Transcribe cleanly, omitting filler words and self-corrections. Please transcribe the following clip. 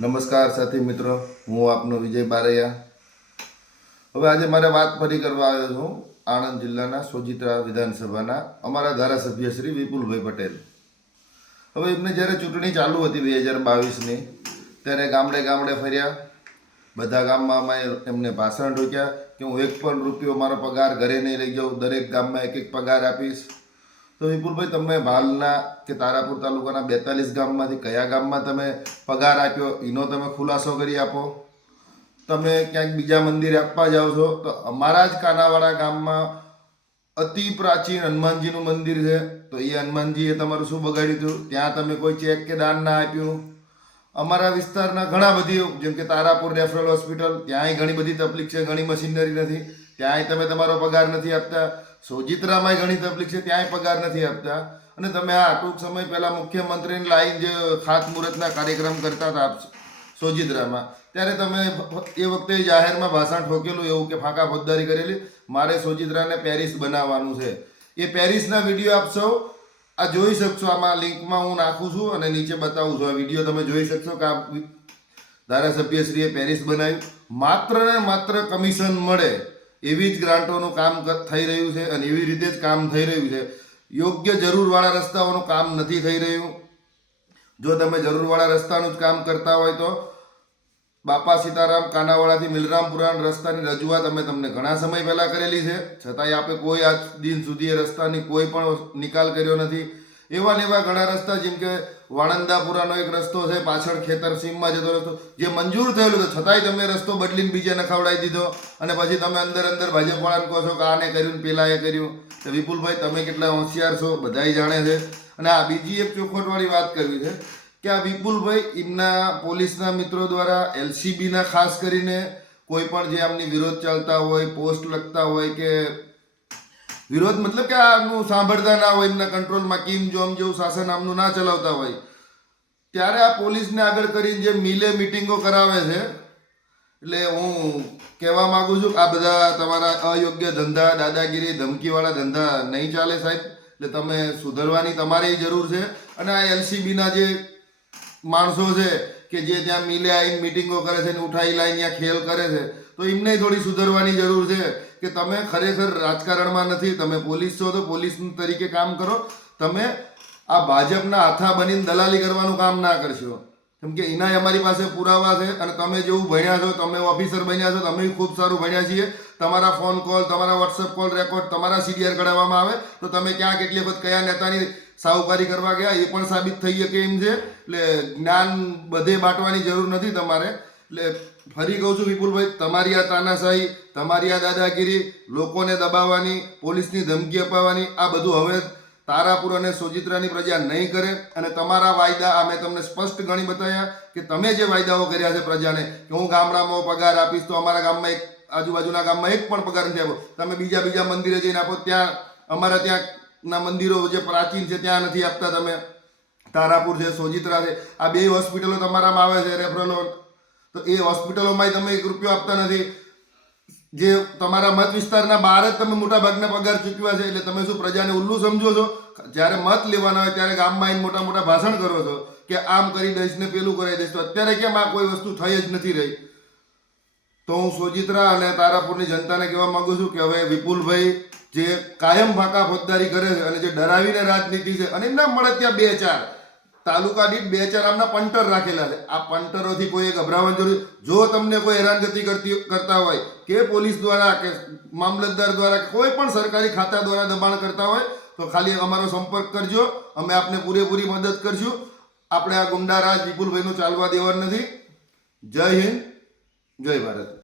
નમસ્કાર સાથી મિત્રો, હું આપનો વિજય બારૈયા. હવે આજે મારે વાત ફરી કરવા આવ્યો છું આણંદ જિલ્લાના સોજિત્રા વિધાનસભાના અમારા ધારાસભ્ય શ્રી વિપુલભાઈ પટેલ. હવે એમને જ્યારે ચૂંટણી ચાલુ હતી 2022ની, ત્યારે ગામડે ગામડે ફર્યા. બધા ગામમાં અમે એમને ભાષણ ઠોક્યા કે હું એક પણ રૂપિયો મારો પગાર ઘરે નહીં લઈ જાઉં, દરેક ગામમાં એક એક પગાર આપીશ. તો વિપુલભાઈ, તમે ભાલના કે તારાપુર તાલુકાના 42 ગામમાંથી કયા ગામમાં તમે પગાર આપ્યો એનો તમે ખુલાસો કરી આપો. તમે ક્યાંક બીજા મંદિરે આપવા જાઓ છો તો અમારા જ કાનાવાડા ગામમાં અતિ પ્રાચીન હનુમાનજીનું મંદિર છે, તો એ હનુમાનજીએ તમારું શું બગાડ્યું હતું? ત્યાં તમે કોઈ ચેક કે દાન ના આપ્યું. અમારા વિસ્તારના ઘણા બધી, જેમ કે તારાપુર રેફરલ હોસ્પિટલ, ત્યાંય ઘણી બધી તકલીફ છે, ઘણી મશીનરી નથી, ત્યાંય તમે તમારો પગાર નથી આપતા. સોજિત્રામાં ઘણી તકલીફ છે, ત્યાંય પગાર નથી આપતા. અને તમે આ ટૂંક સમય પહેલાં મુખ્યમંત્રીની લાઈન જે ખાતમુહૂર્તના કાર્યક્રમ કરતા હતા સોજિત્રામાં, ત્યારે તમે એ વખતે જાહેરમાં ભાષણ ઠોકેલું એવું કે ફાંકા ફોજદારી કરેલી, મારે સોજિત્રાને પેરિસ બનાવવાનું છે. એ પેરિસના વિડીયો આપ સૌ આ જોઈ શકશો. આમાં લિંકમાં હું નાખું છું અને નીચે બતાવું છું. આ વિડીયો તમે જોઈ શકશો કે આ ધારાસભ્યશ્રીએ પેરિસ બનાવ્યું. માત્ર ને માત્ર કમિશન મળે એવી જ ગ્રાન્ટોનું કામ થઈ રહ્યું છે અને એવી રીતે જ કામ થઈ રહ્યું છે. યોગ્ય જરૂરવાળા રસ્તાઓનું કામ નથી થઈ રહ્યું. જો તમે જરૂરવાળા રસ્તાનું જ કામ કરતા હોય તો બાપા સીતારામ કાનાવાડાથી મિલરામપુરા રસ્તાની રજૂઆત અમે તમને ઘણા સમય પહેલાં કરેલી છે, છતાંય આપણે કોઈ આજ દિન સુધી એ રસ્તાની કોઈ પણ નિકાલ કર્યો નથી. એવા ને એવા ઘણા રસ્તા, જેમ કે વાણંદાપુરાનો એક રસ્તો છે, પાછળ ખેતર સીમમાં જતો રસ્તો, જે મંજૂર થયેલું છે, છતાંય તમે રસ્તો બદલીને બીજાને ખવડાવી દીધો અને પછી તમે અંદર ભાજપવાળાને કહો છો કે આને કર્યું પેલા એ કર્યું. તો વિપુલભાઈ, તમે કેટલા હોશિયાર છો બધાય જાણે છે. અને આ બીજી એક ચોખવટવાળી વાત કરવી છે કે આ વિપુલભાઈ એમના પોલીસના મિત્રો દ્વારા LCBના ખાસ કરીને કોઈ પણ જે આમની વિરોધ ચાલતા હોય, પોસ્ટ લખતા હોય કે વિરોધ મતલબ કે આમનું સાંભળતા ના હોય, એમના કંટ્રોલમાં કિમ જોમ જેવું શાસન આમનું ના ચલાવતા હોય, ત્યારે આ પોલીસને આગળ કરીને જે મિલે મિટિંગો કરાવે છે. એટલે હું કહેવા માગું છું કે આ બધા તમારા અયોગ્ય ધંધા, દાદાગીરી, ધમકીવાળા ધંધા નહીં ચાલે સાહેબ. એટલે તમે સુધરવાની તમારી જરૂર છે. અને આ LCBના જે માણસો છે કે જે ત્યાં મિલે આવીને મિટિંગો કરે છે ને ઉઠાઈ લાઈને ત્યાં ખેલ કરે છે, તો એમને થોડી સુધરવાની જરૂર છે કે તમે ખરેખર રાજકારણમાં નથી, તમે પોલીસ છો તો પોલીસ તરીકે કામ કરો. તમે આ ભાજપના હાથા બનીને દલાલી કરવાનું કામ ના કરશો, કેમ કે એના અમારી પાસે પુરાવા છે. અને તમે જેવું ભણ્યા છો, તમે ઓફિસર બન્યા છો, તમે ખૂબ સારું ભણ્યા છીએ. તમારા ફોન કોલ, તમારા વોટ્સઅપ કોલ રેકોર્ડ, તમારા CDR કઢાવવામાં આવે તો તમે ક્યાં કેટલી વખત કયા નેતાની સાહુકારી કરવા ગયા એ પણ સાબિત થઈ શકે એમ છે. એટલે જ્ઞાન બધે બાંટવાની જરૂર નથી તમારે. એટલે ફરી કહું છું વિપુલભાઈ, તમારી આ તાનાશાહી, તમારી આ દાદાગીરી, લોકોને દબાવવાની, પોલીસની ધમકી અપાવવાની, આ બધું હવે તારાપુર અને સોજિત્રાની પ્રજા નહીં કરે. અને તમારા વાયદા અમે તમને સ્પષ્ટ ગણી બતાવ્યા કે તમે જે વાયદાઓ કર્યા છે પ્રજાને કે હું ગામડામાં પગાર આપીશ, તો અમારા ગામમાં એક આજુબાજુના ગામમાં એક પણ પગાર નથી આપો. તમે બીજા મંદિરે જઈને આપો, ત્યાં અમારા ત્યાંના મંદિરો જે પ્રાચીન છે ત્યાં નથી આપતા. તમે તારાપુર છે, સોજિત્રા છે, આ બે હોસ્પિટલો તમારામાં આવે છે રેફરલો, તો એ હોસ્પિટલોમાં તમે 1 રૂપિયો આપતા નથી. જે તમારા મત વિસ્તારના બહાર જ તમે મોટા ભાગના પગાર ચૂકવ્યા છે. એટલે તમે શું પ્રજાને ઉલ્લુ સમજો છો? જ્યારે મત લેવાના હોય ત્યારે ગામમાં આવીને મોટા મોટા ભાષણ કરો છો કે આમ કરી દઈશ ને પેલું કરાવી દઈશ. તો અત્યારે કેમ આ કોઈ વસ્તુ થઈ જ નથી રહી? તો હું સોજિત્રા અને તારાપુરની જનતાને કહેવા માંગુ છું કે હવે વિપુલભાઈ જે કાયમ ફાંકા ફોજદારી કરે છે અને જે ડરાવીને રાજનીતિ છે, અને એમના મળે ત્યાં 2-4 તાલુકા દીઠ 2-4 આમના પંટર રાખેલા છે. આ પંટરોથી કોઈ ગભરાવાની જરૂર. જો તમને કોઈ હેરાનગતિ કરતા હોય કે પોલીસ દ્વારા કે મામલતદાર દ્વારા કે કોઈ પણ સરકારી ખાતા દ્વારા દબાણ કરતા હોય તો ખાલી અમારો સંપર્ક કરજો, અમે આપને પૂરેપૂરી મદદ કરશું. આપણે આ ગુંડારાજ વિપુલભાઈનું ચાલવા દેવાનું નથી. જય હિન્દ, જય ભારત.